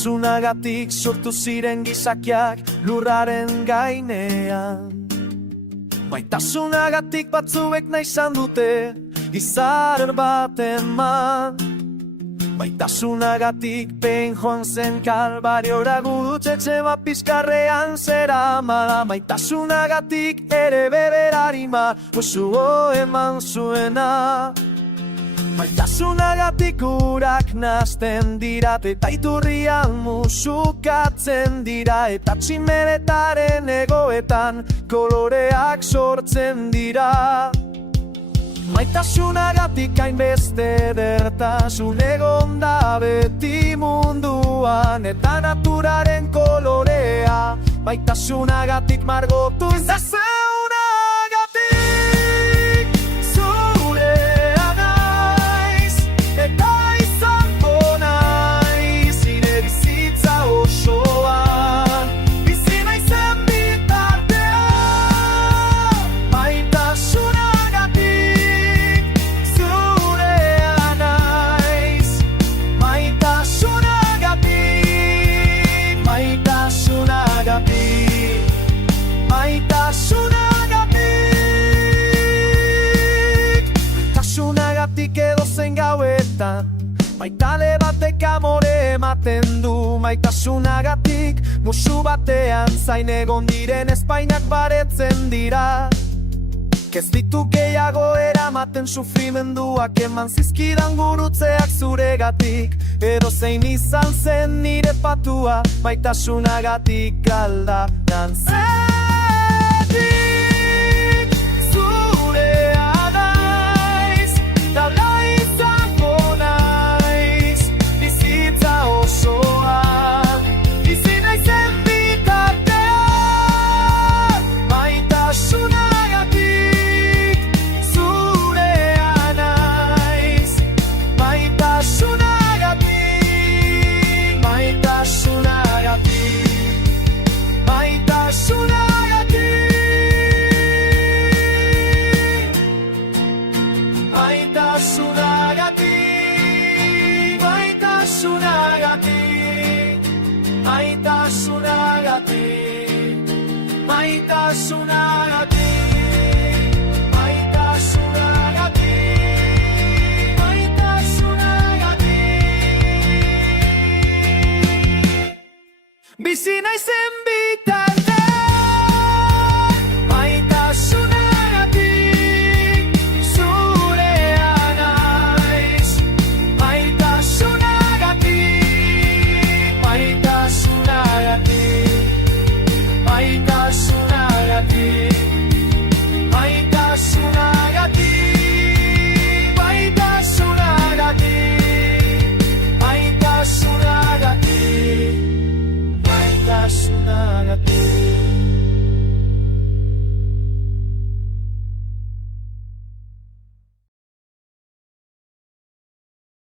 Maitasunagatik sortu ziren gizakiak lurraren gainean. Maitasunagatik batzuek nahi izan dute izar bat eman. Maitasunagatik behin joan zen kalbariora gurutzetxe bat pizkarrean zera mala. Maitasunagatik ere beberari musuo eman zuena. Maitasunagatik urak nazten dira, eta iturrian musukatzen dira, eta tximeletaren egoetan koloreak sortzen dira. Maitasunagatik hainbeste edertasun egon da beti munduan, eta naturaren kolorea maitasunagatik margotu zazeunagatik. Zurea naiz, eta izango naiz, nire bizitza osoan, bizi naizen bitartean. Maitasunagatik, zurea naiz, maitasunagatik, maitasunagatik, maitasunagatik. Maitasunagatik edozen gauetan maitale batek amore ematen du. Maitasunagatik musu batean zain egon diren espainak baretzen dira. Ez ditu gehiago eramaten sufrimenduak eman zizkidan gurutzeak zuregatik. Edozein izan zen nire patua maitasunagatik aldaran zetik. Zurea naiz, tabla izango naiz, bizitza osoan, bizi naizen bitartean. Maitasunagatik, zurea naiz, maitasunagatik, maitasunagatik, maitasunagatik, maitasunagatik, maitasunagatik, maitasunagatik, maitasunagatik, maitasunagatik. Bizi naizen bitartean.